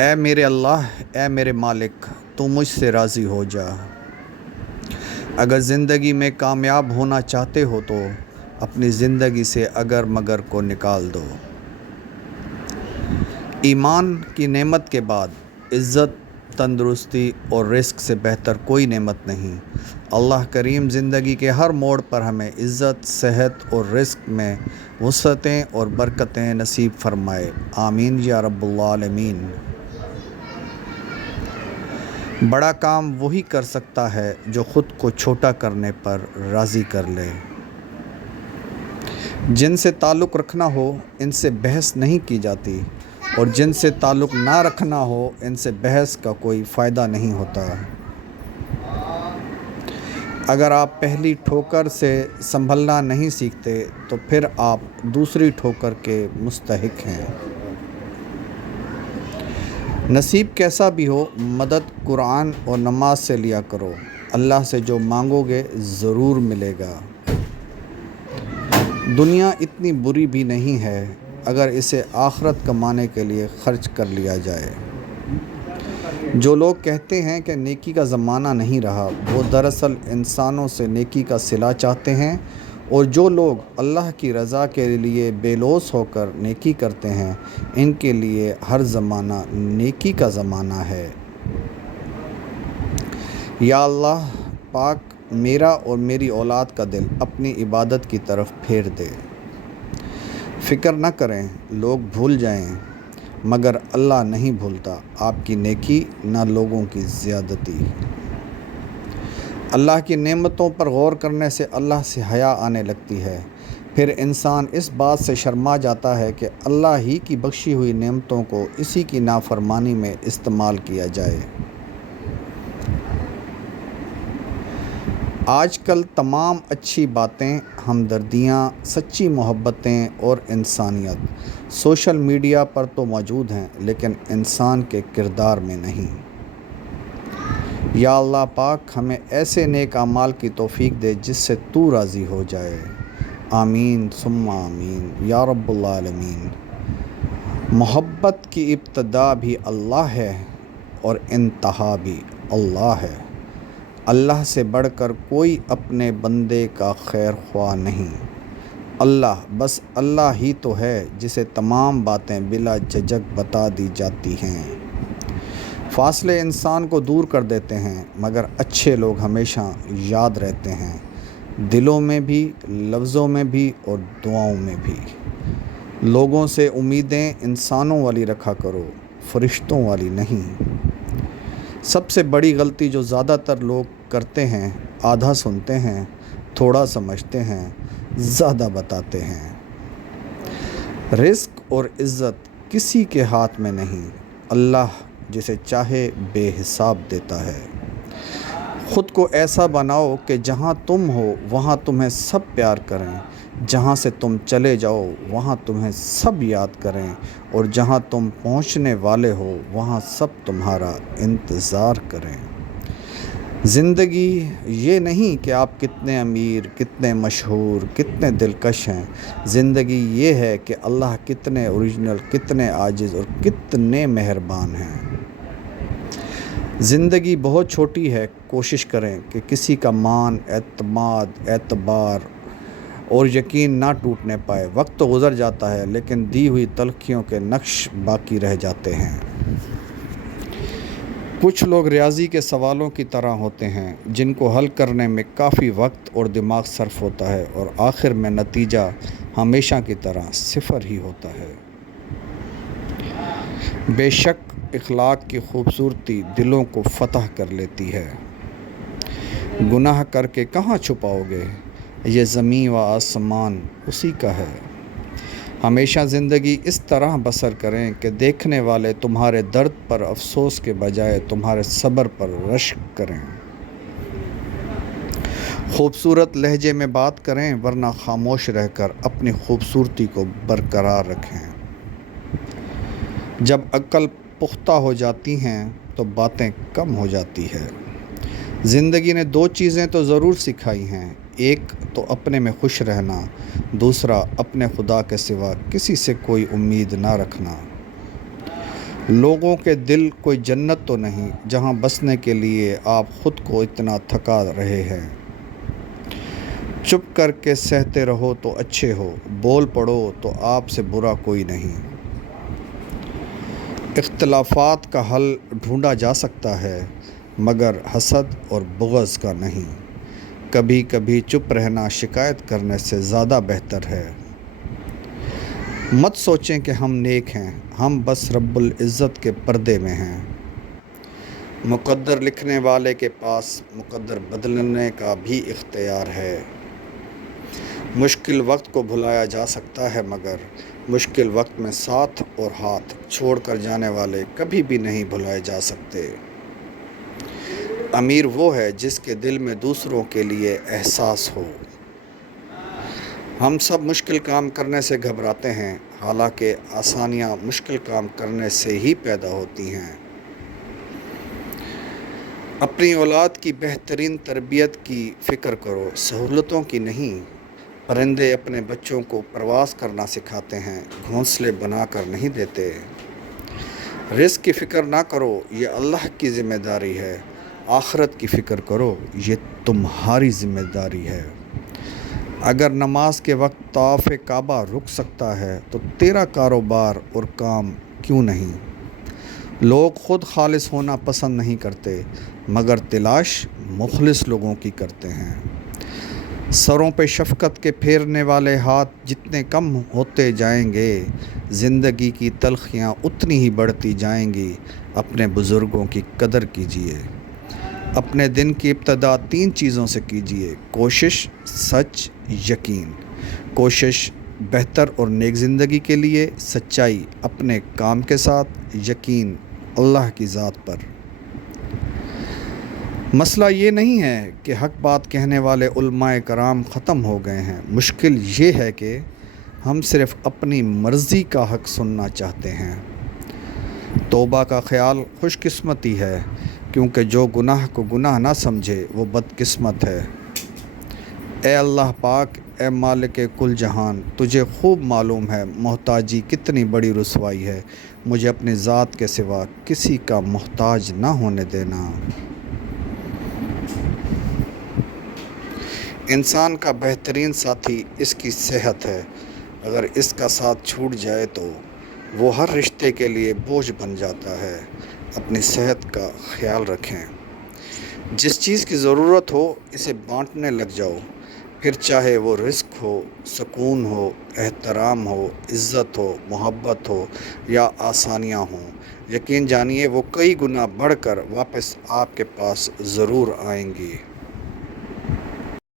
اے میرے اللہ، اے میرے مالک، تو مجھ سے راضی ہو جا۔ اگر زندگی میں کامیاب ہونا چاہتے ہو تو اپنی زندگی سے اگر مگر کو نکال دو۔ ایمان کی نعمت کے بعد عزت، تندرستی اور رزق سے بہتر کوئی نعمت نہیں۔ اللہ کریم زندگی کے ہر موڑ پر ہمیں عزت، صحت اور رزق میں وسعتیں اور برکتیں نصیب فرمائے، آمین یا رب العالمین۔ بڑا کام وہی کر سکتا ہے جو خود کو چھوٹا کرنے پر راضی کر لے۔ جن سے تعلق رکھنا ہو ان سے بحث نہیں کی جاتی، اور جن سے تعلق نہ رکھنا ہو ان سے بحث کا کوئی فائدہ نہیں ہوتا۔ اگر آپ پہلی ٹھوکر سے سنبھلنا نہیں سیکھتے تو پھر آپ دوسری ٹھوکر کے مستحق ہیں۔ نصیب کیسا بھی ہو، مدد قرآن اور نماز سے لیا کرو۔ اللہ سے جو مانگو گے ضرور ملے گا۔ دنیا اتنی بری بھی نہیں ہے اگر اسے آخرت کمانے کے لیے خرچ کر لیا جائے۔ جو لوگ کہتے ہیں کہ نیکی کا زمانہ نہیں رہا، وہ دراصل انسانوں سے نیکی کا صلہ چاہتے ہیں، اور جو لوگ اللہ کی رضا کے لیے بے لوث ہو کر نیکی کرتے ہیں، ان کے لیے ہر زمانہ نیکی کا زمانہ ہے۔ یا اللہ پاک میرا اور میری اولاد کا دل اپنی عبادت کی طرف پھیر دے۔ فکر نہ کریں، لوگ بھول جائیں مگر اللہ نہیں بھولتا آپ کی نیکی نہ لوگوں کی زیادتی۔ اللہ کی نعمتوں پر غور کرنے سے اللہ سے حیا آنے لگتی ہے، پھر انسان اس بات سے شرما جاتا ہے کہ اللہ ہی کی بخشی ہوئی نعمتوں کو اسی کی نافرمانی میں استعمال کیا جائے۔ آج کل تمام اچھی باتیں، ہمدردیاں، سچی محبتیں اور انسانیت سوشل میڈیا پر تو موجود ہیں، لیکن انسان کے کردار میں نہیں۔ یا اللہ پاک ہمیں ایسے نیک اعمال کی توفیق دے جس سے تو راضی ہو جائے، آمین ثم آمین یا رب العالمین۔ محبت کی ابتدا بھی اللہ ہے اور انتہا بھی اللہ ہے۔ اللہ سے بڑھ کر کوئی اپنے بندے کا خیر خواہ نہیں۔ اللہ، بس اللہ ہی تو ہے جسے تمام باتیں بلا جھجک بتا دی جاتی ہیں۔ فاصلے انسان کو دور کر دیتے ہیں، مگر اچھے لوگ ہمیشہ یاد رہتے ہیں، دلوں میں بھی، لفظوں میں بھی اور دعاؤں میں بھی۔ لوگوں سے امیدیں انسانوں والی رکھا کرو، فرشتوں والی نہیں۔ سب سے بڑی غلطی جو زیادہ تر لوگ کرتے ہیں، آدھا سنتے ہیں، تھوڑا سمجھتے ہیں، زیادہ بتاتے ہیں۔ رزق اور عزت کسی کے ہاتھ میں نہیں، اللہ جسے چاہے بے حساب دیتا ہے۔ خود کو ایسا بناؤ کہ جہاں تم ہو وہاں تمہیں سب پیار کریں، جہاں سے تم چلے جاؤ وہاں تمہیں سب یاد کریں، اور جہاں تم پہنچنے والے ہو وہاں سب تمہارا انتظار کریں۔ زندگی یہ نہیں کہ آپ کتنے امیر، کتنے مشہور، کتنے دلکش ہیں۔ زندگی یہ ہے کہ اللہ کتنے اوریجنل، کتنے عاجز اور کتنے مہربان ہیں۔ زندگی بہت چھوٹی ہے، کوشش کریں کہ کسی کا مان، اعتماد، اعتبار اور یقین نہ ٹوٹنے پائے۔ وقت تو گزر جاتا ہے لیکن دی ہوئی تلخیوں کے نقش باقی رہ جاتے ہیں۔ کچھ لوگ ریاضی کے سوالوں کی طرح ہوتے ہیں جن کو حل کرنے میں کافی وقت اور دماغ صرف ہوتا ہے، اور آخر میں نتیجہ ہمیشہ کی طرح صفر ہی ہوتا ہے۔ بے شک اخلاق کی خوبصورتی دلوں کو فتح کر لیتی ہے۔ گناہ کر کے کہاں چھپاؤ گے، یہ زمین و آسمان اسی کا ہے۔ ہمیشہ زندگی اس طرح بسر کریں کہ دیکھنے والے تمہارے درد پر افسوس کے بجائے تمہارے صبر پر رشک کریں۔ خوبصورت لہجے میں بات کریں، ورنہ خاموش رہ کر اپنی خوبصورتی کو برقرار رکھیں۔ جب عقل پختہ ہو جاتی ہیں تو باتیں کم ہو جاتی ہے۔ زندگی نے دو چیزیں تو ضرور سکھائی ہیں، ایک تو اپنے میں خوش رہنا، دوسرا اپنے خدا کے سوا کسی سے کوئی امید نہ رکھنا۔ لوگوں کے دل کوئی جنت تو نہیں جہاں بسنے کے لیے آپ خود کو اتنا تھکا رہے ہیں۔ چپ کر کے سہتے رہو تو اچھے ہو، بول پڑو تو آپ سے برا کوئی نہیں۔ اختلافات کا حل ڈھونڈا جا سکتا ہے مگر حسد اور بغض کا نہیں۔ کبھی کبھی چپ رہنا شکایت کرنے سے زیادہ بہتر ہے۔ مت سوچیں کہ ہم نیک ہیں، ہم بس رب العزت کے پردے میں ہیں۔ مقدر لکھنے والے کے پاس مقدر بدلنے کا بھی اختیار ہے۔ مشکل وقت کو بھلایا جا سکتا ہے مگر مشکل وقت میں ساتھ اور ہاتھ چھوڑ کر جانے والے کبھی بھی نہیں بھلائے جا سکتے۔ امیر وہ ہے جس کے دل میں دوسروں کے لیے احساس ہو۔ ہم سب مشکل کام کرنے سے گھبراتے ہیں، حالانکہ آسانیاں مشکل کام کرنے سے ہی پیدا ہوتی ہیں۔ اپنی اولاد کی بہترین تربیت کی فکر کرو، سہولتوں کی نہیں۔ پرندے اپنے بچوں کو پرواز کرنا سکھاتے ہیں، گھونسلے بنا کر نہیں دیتے۔ رزق کی فکر نہ کرو، یہ اللہ کی ذمہ داری ہے۔ آخرت کی فکر کرو، یہ تمہاری ذمہ داری ہے۔ اگر نماز کے وقت طواف کعبہ رک سکتا ہے تو تیرا کاروبار اور کام کیوں نہیں؟ لوگ خود خالص ہونا پسند نہیں کرتے مگر تلاش مخلص لوگوں کی کرتے ہیں۔ سروں پہ شفقت کے پھیرنے والے ہاتھ جتنے کم ہوتے جائیں گے، زندگی کی تلخیاں اتنی ہی بڑھتی جائیں گی۔ اپنے بزرگوں کی قدر کیجیے۔ اپنے دن کی ابتدا 3 چیزوں سے کیجیے: کوشش، سچ، یقین۔ کوشش بہتر اور نیک زندگی کے لیے، سچائی اپنے کام کے ساتھ، یقین اللہ کی ذات پر۔ مسئلہ یہ نہیں ہے کہ حق بات کہنے والے علماء کرام ختم ہو گئے ہیں، مشکل یہ ہے کہ ہم صرف اپنی مرضی کا حق سننا چاہتے ہیں۔ توبہ کا خیال خوش قسمتی ہے، کیونکہ جو گناہ کو گناہ نہ سمجھے وہ بد قسمت ہے۔ اے اللہ پاک، اے مالک کل جہان، تجھے خوب معلوم ہے محتاجی کتنی بڑی رسوائی ہے۔ مجھے اپنی ذات کے سوا کسی کا محتاج نہ ہونے دینا۔ انسان کا بہترین ساتھی اس کی صحت ہے۔ اگر اس کا ساتھ چھوٹ جائے تو وہ ہر رشتے کے لیے بوجھ بن جاتا ہے۔ اپنی صحت کا خیال رکھیں۔ جس چیز کی ضرورت ہو اسے بانٹنے لگ جاؤ، پھر چاہے وہ رزق ہو، سکون ہو، احترام ہو، عزت ہو، محبت ہو یا آسانیاں ہوں۔ یقین جانیے وہ کئی گنا بڑھ کر واپس آپ کے پاس ضرور آئیں گی۔